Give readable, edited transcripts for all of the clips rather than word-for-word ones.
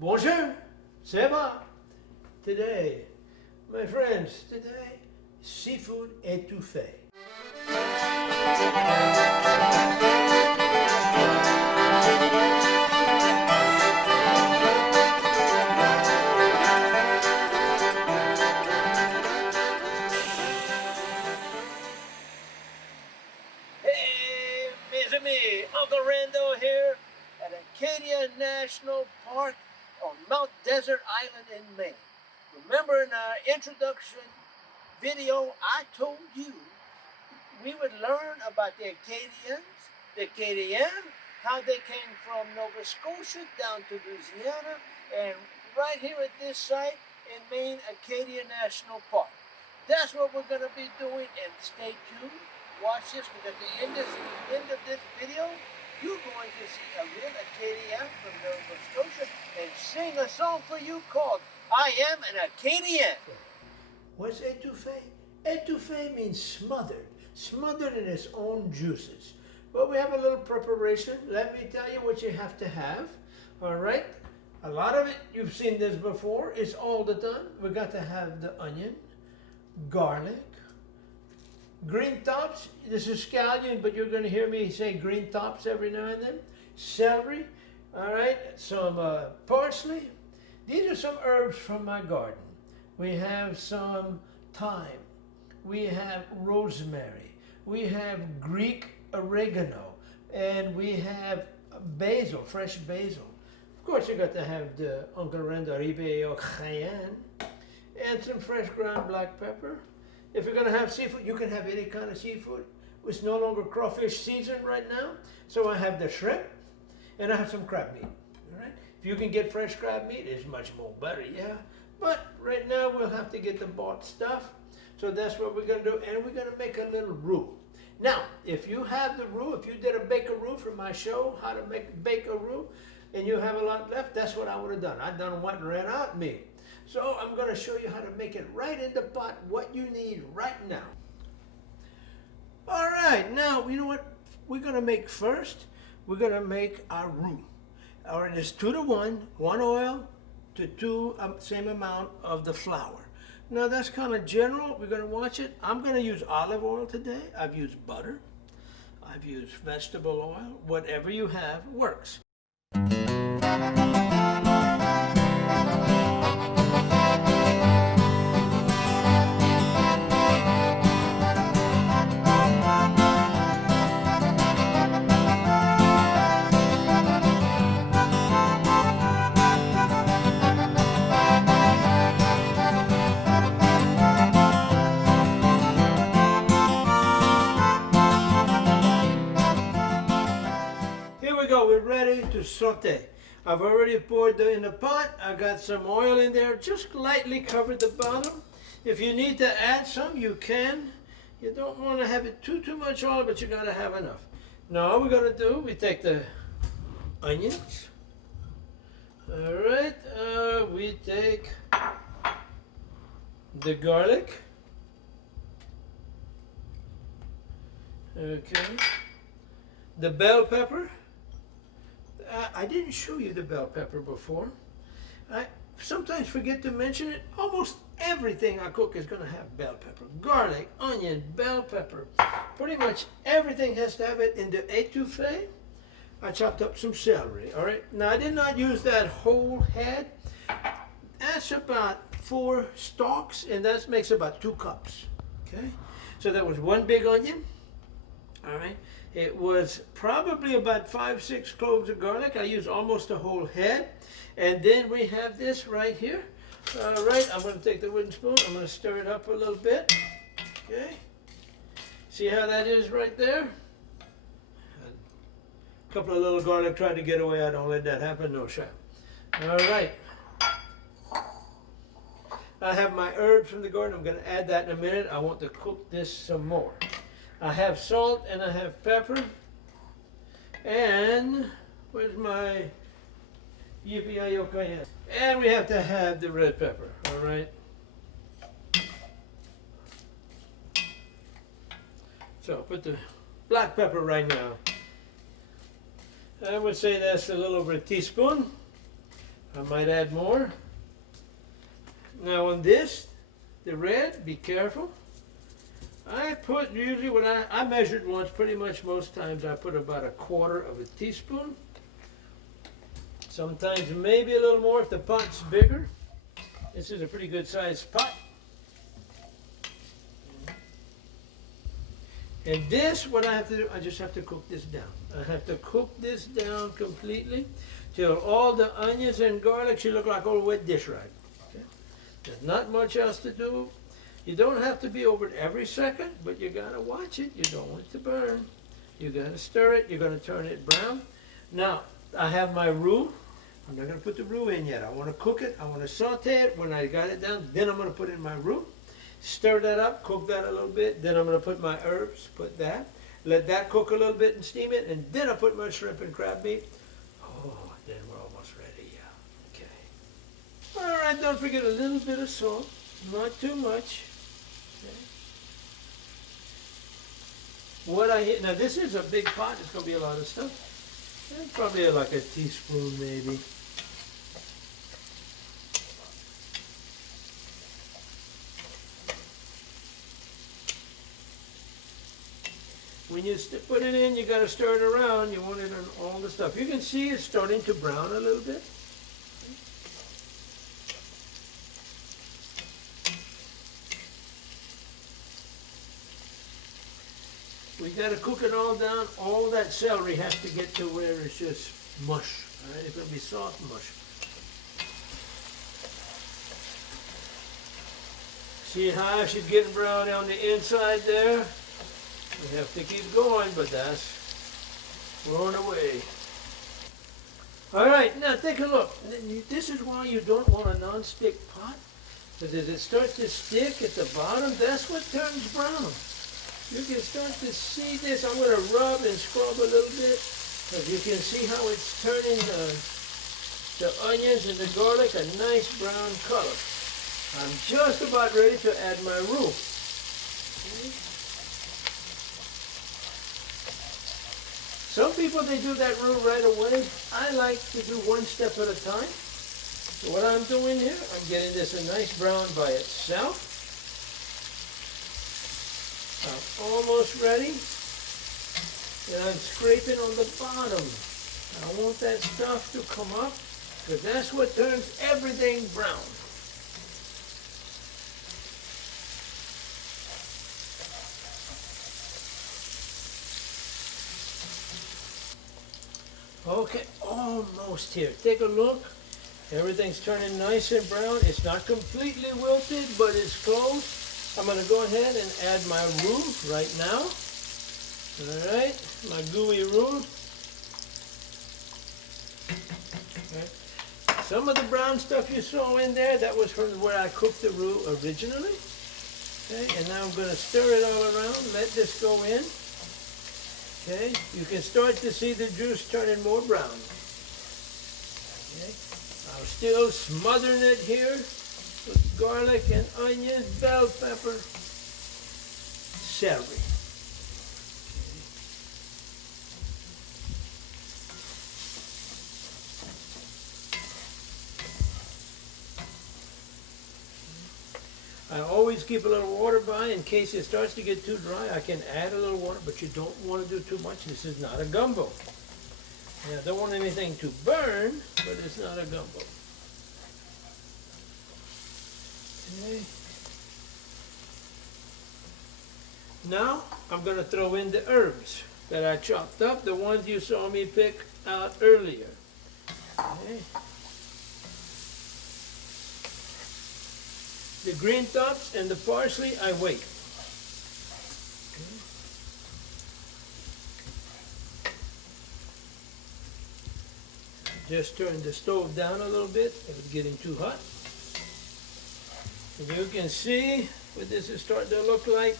Bonjour, ça va? Today, my friends, seafood étouffée. Hey, mes amis, Uncle Randeaux here at Acadia National Park on Mount Desert Island in Maine. Remember in our introduction video, I told you we would learn about the Acadians, the Acadian, how they came from Nova Scotia down to Louisiana, and right here at this site in Maine, Acadia National Park. That's what we're going to be doing, and stay tuned. Watch this, because at the end of this video, you're going to see a real Acadian from Nova Scotia and sing a song for you called I Am an Acadian. What's étouffé? Étouffé means smothered, smothered in its own juices. Well, we have a little preparation. Let me tell you what you have to have. All right? A lot of it, you've seen this before. It's all the time. We've got to have the onion, garlic, green tops. This is scallion, but you're going to hear me say green tops every now and then. Celery, all right, some parsley. These are some herbs from my garden. We have some thyme. We have rosemary. We have Greek oregano. And we have basil, fresh basil. Of course, you got to have the Uncle Randeaux Ribeiro cayenne and some fresh ground black pepper. If you're going to have seafood, you can have any kind of seafood. It's no longer crawfish season right now. So I have the shrimp and I have some crab meat. All right. If you can get fresh crab meat, it's much more better, yeah. But right now we'll have to get the bought stuff. So that's what we're going to do. And we're going to make a little roux. Now, if you have the roux, if you did a bake a roux for my show, how to bake a roux, and you have a lot left, that's what I would have done. I done what ran out meat. So I'm going to show you how to make it right in the pot, what you need right now. All right, now, you know what we're going to make first? We're going to make our roux. All right, it's 2 to 1, 1 oil to 2, same amount of the flour. Now, that's kind of general. We're going to watch it. I'm going to use olive oil today. I've used butter. I've used vegetable oil. Whatever you have works. We're ready to saute. I've already poured in the pot. I got some oil in there. Just lightly cover the bottom. If you need to add some, you can. You don't want to have it too much oil, but you got to have enough. Now all we're going to do, we take the onions. All right. We take the garlic. Okay. The bell pepper. I didn't show you the bell pepper before. I sometimes forget to mention it. Almost everything I cook is going to have bell pepper. Garlic, onion, bell pepper. Pretty much everything has to have it. In the étouffée, I chopped up some celery. All right. Now, I did not use that whole head. That's about 4 stalks, and that makes about 2 cups. Okay. So that was 1 big onion. All right. It was probably about 5-6 cloves of garlic. I used almost a whole head. And then we have this right here. All right, I'm going to take the wooden spoon. I'm going to stir it up a little bit. Okay. See how that is right there? A couple of little garlic tried to get away. I don't let that happen. No shot. All right. I have my herbs from the garden. I'm going to add that in a minute. I want to cook this some more. I have salt and I have pepper. And where's my yippee-yi-yo cayenne? And we have to have the red pepper, all right? So put the black pepper right now. I would say that's a little over a teaspoon. I might add more. Now on this, the red, be careful. I put usually when I measured once, pretty much most times I put about 1/4 of a teaspoon. Sometimes maybe a little more if the pot's bigger. This is a pretty good sized pot. And this, what I have to do, I just have to cook this down. I have to cook this down completely till all the onions and garlic should look like old wet dish rag. Okay? There's not much else to do. You don't have to be over it every second, but you gotta watch it. You don't want it to burn. You gotta stir it. You're gonna turn it brown. Now, I have my roux. I'm not gonna put the roux in yet. I wanna cook it. I wanna saute it. When I got it down, then I'm gonna put in my roux. Stir that up, cook that a little bit. Then I'm gonna put my herbs, put that. Let that cook a little bit and steam it. And then I put my shrimp and crab meat. Oh, then we're almost ready, yeah. Okay. All right, don't forget a little bit of salt. Not too much. Okay. Now this is a big pot. It's gonna be a lot of stuff. Probably like a teaspoon, maybe. When you put it in, you got to stir it around. You want it on all the stuff. You can see it's starting to brown a little bit. We got to cook it all down. All that celery has to get to where it's just mush. All right? It's going to be soft mush. See how she's getting brown on the inside there? We have to keep going, but that's thrown away. All right, now take a look. This is why you don't want a non-stick pot, because as it starts to stick at the bottom, that's what turns brown. You can start to see this. I'm going to rub and scrub a little bit, because you can see how it's turning the onions and the garlic a nice brown color. I'm just about ready to add my roux. Okay. Some people, they do that roux right away. I like to do one step at a time. So what I'm doing here, I'm getting this a nice brown by itself. I'm almost ready. And I'm scraping on the bottom. I want that stuff to come up, because that's what turns everything brown. Okay, almost here. Take a look. Everything's turning nice and brown. It's not completely wilted, but it's close. I'm going to go ahead and add my roux right now. All right, my gooey roux. Okay. Some of the brown stuff you saw in there, that was from where I cooked the roux originally. Okay, and now I'm going to stir it all around. Let this go in. Okay, you can start to see the juice turning more brown. Okay, I'm still smothering it here with garlic and onions, bell pepper, celery. I always keep a little water by in case it starts to get too dry. I can add a little water, but you don't want to do too much. This is not a gumbo. And I don't want anything to burn, but it's not a gumbo. Okay. Now I'm going to throw in the herbs that I chopped up, the ones you saw me pick out earlier. Okay. The green tops and the parsley, I wait. Okay. Just turn the stove down a little bit if it's getting too hot. And you can see what this is starting to look like.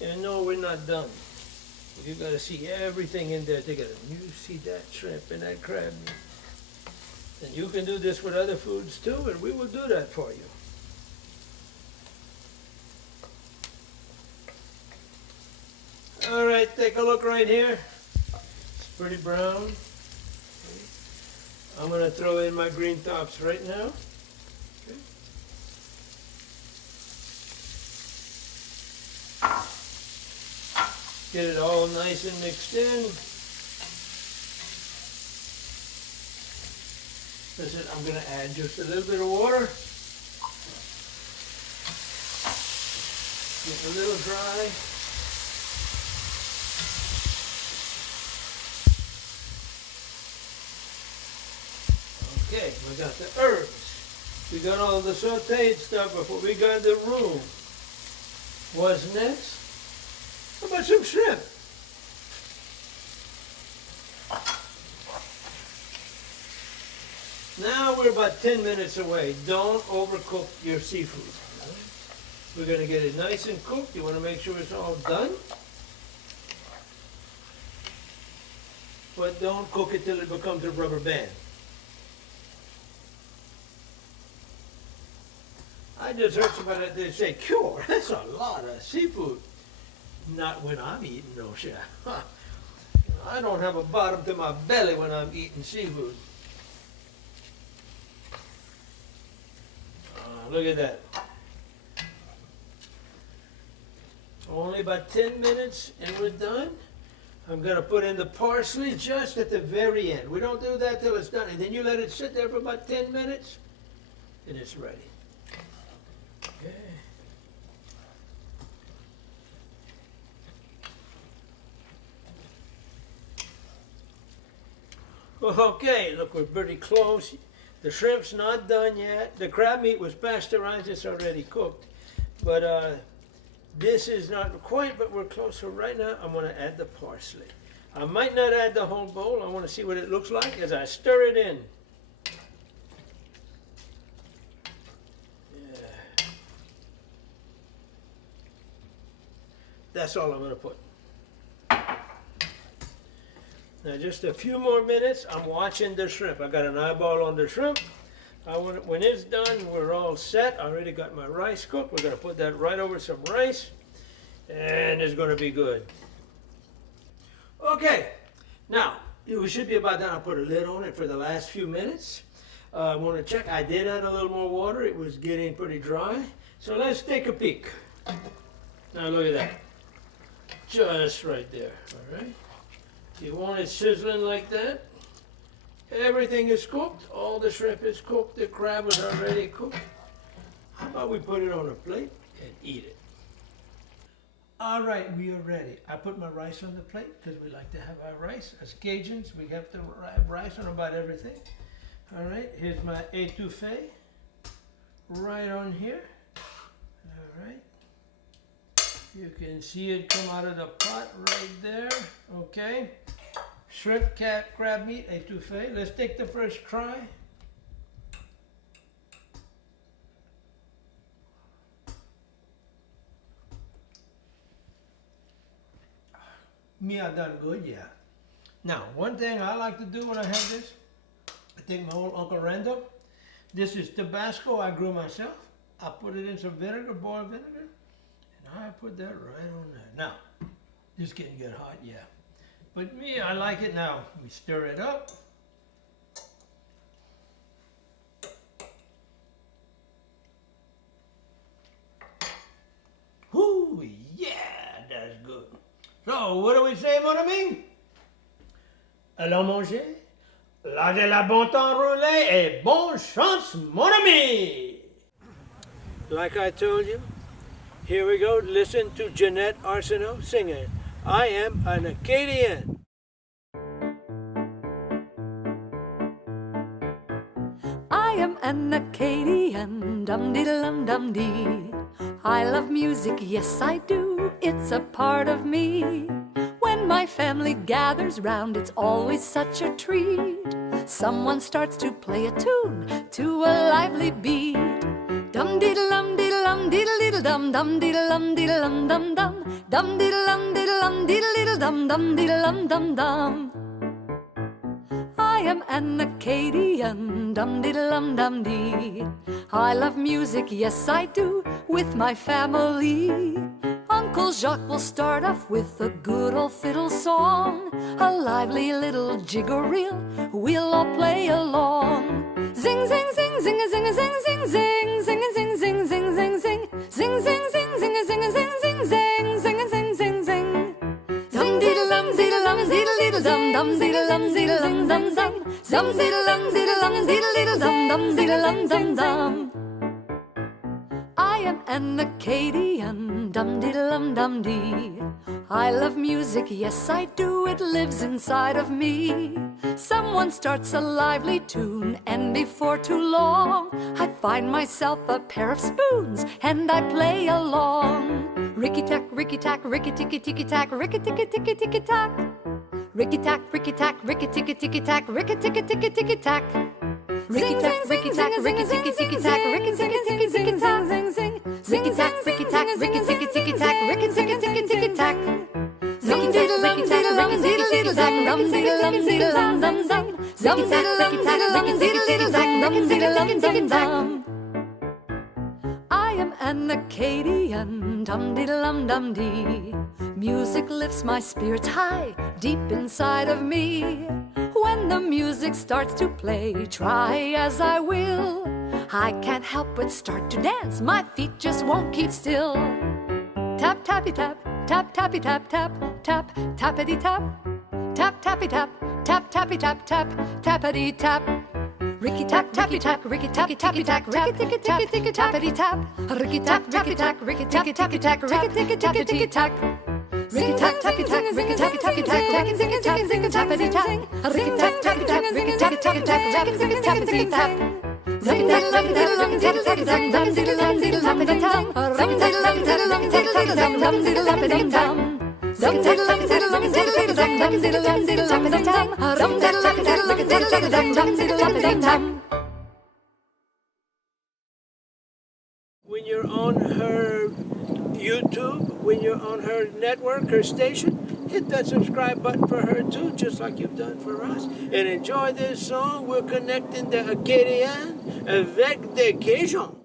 And no, we're not done. You got to see everything in there together. You see that shrimp and that crab. And you can do this with other foods too, and we will do that for you. All right, take a look right here. pretty brown. Okay. I'm going to throw in my green tops right now. Okay. Get it all nice and mixed in. Listen, I'm going to add just a little bit of water. Get a little dry. Okay, we got the herbs. We got all the sauteed stuff before we got the roux. What's next? How about some shrimp? Now we're about 10 minutes away. Don't overcook your seafood. We're going to get it nice and cooked. You want to make sure it's all done. But don't cook it till it becomes a rubber band. I just heard somebody they say, "Cure, that's a lot of seafood." Not when I'm eating, no chef. I don't have a bottom to my belly when I'm eating seafood. Look at that. Only about 10 minutes and we're done. I'm going to put in the parsley just at the very end. We don't do that till it's done. And then you let it sit there for about 10 minutes and it's ready. Okay. Okay, look, we're pretty close. The shrimp's not done yet. The crab meat was pasteurized, it's already cooked. But this is not quite, but we're close. So right now, I'm going to add the parsley. I might not add the whole bowl. I want to see what it looks like as I stir it in. Yeah. That's all I'm going to put. Now just a few more minutes. I'm watching the shrimp. I got an eyeball on the shrimp. When it's done, we're all set. I already got my rice cooked. We're going to put that right over some rice. And it's going to be good. Okay. Now, we should be about done. I'll put a lid on it for the last few minutes. I want to check. I did add a little more water. It was getting pretty dry. So let's take a peek. Now look at that. Just right there. All right. You want it sizzling like that. Everything is cooked. All the shrimp is cooked. The crab is already cooked. How about we put it on a plate and eat it? All right, we are ready. I put my rice on the plate because we like to have our rice. As Cajuns, we have to have rice on about everything. All right, here's my étouffée right on here. All right. You can see it come out of the pot right there. Okay. Shrimp, crab meat, étouffée. Let's take the first try. Me, I done good, yeah. Now, one thing I like to do when I have this, I take my old Uncle Randeaux. This is Tabasco I grew myself. I put it in some vinegar, boiled vinegar, and I put that right on there. Now, this getting get hot, yeah. But me, I like it now. We stir it up. Whoo, yeah, that's good. So, what do we say, mon ami? Allons manger. Lâchez la bon temps roulé et bonne chance, mon ami. Like I told you, here we go. Listen to Jeanette Arsenault singing. I am an Acadian. I am an Acadian, dum-dee-dum-dum-dee. I love music, yes I do, it's a part of me. When my family gathers round, it's always such a treat. Someone starts to play a tune to a lively beat. Dum-dee-dum-dee-dum-dee-dum, dum-dee-dum-dee-dum-dum-dum, dum-dee-dum-dee-dum-dee-dum-dum-dum. I am an Acadian, dum-dee-dum-dum-dee. I love music, yes I do, with my family. Uncle Jacques will start off with a good old fiddle song, a lively little jiggle-reel, we'll all play along. Zing, zing, zing, zing, a zing, a zing, zing, zing, zing, a zing, zing, zing, zing, zing, zing, zing, zing, zing, a zing, a zing, zing, zing, zing, a zing, zing, zing. Zum diddle-dum, diddle-dum, diddle-diddle-dum, dum, diddle-dum, diddle-dum, dum, dum, zum diddle-dum, diddle-dum, diddle-diddle-dum, dum, diddle-dum, dum, dum. I am an Acadian, dum-diddle-dum-dum-dee. I love music, yes I do, it lives inside of me. Someone starts a lively tune, and before too long, I find myself a pair of spoons, and I play along. Ricky-tack, ricky-tack, ricky-ticky-ticky-tack, ricky-ticky-ticky-ticky-tack. Ricky-tack, ricky-tack, ricky-ticky-ticky-tack, ricky-ticky-ticky-ticky-tack. Ricky-tack, ricky-tack, ricky-ticky-ticky-tack, ricky-ticky-ticky-ticky-tack. Ricky-tack, ricky-tack, ricky-ticky-ticky-tack, ricky-ticky-ticky-ticky-tack. Zum-diddle-dum, diddle-dum, diddle-diddle-dum, dum-diddle-dum-diddle-dum-dum-dum. Zum-diddle-dum, diddle-dum, diddle-diddle-dum, dum-diddle-dum-dum-dum. I am an Acadian, dum-diddle-dum-dum-dee. Music lifts my spirits high, deep inside of me. When the music starts to play, try as I will, I can't help but start to dance, my feet just won't keep still. Tap, tappy, tap, tap, tappy, tap, tap, tap, tappity, tap. Tap, tappy, tap, tap, tappy, tap, tap, tappity, tap. Ricky tap, tappy tap, ricky tappy tappy tap, ricky ticky ticky ticky tappity tap. Ricky tap, tappy tap, ricky tappy tappy tap, ricky ticky ticky ticky tap. Ricky tap, tappy tap, ricky tappy tappy tap, ricky ticky ticky ticky tappity tap. Ricky tap, tappy tap, ricky tappy tappy tap, ricky ticky tappity tap. Ricky tap, tappy tap, ricky tappy tappy tap, dum diddle dum diddle tappity tap. Rum diddle dum diddle dum diddle tappity dum, dum diddle tappity tap. Dum diddle dum diddle dum diddle tappity dum, dum diddle dum diddle tappity tap. Rum diddle dum diddle dum diddle tappity dum, dum diddle tappity tap. When you're on her YouTube, when you're on her network, her station, hit that subscribe button for her too, just like you've done for us. And enjoy this song. We're connecting the Acadian avec des Cajuns.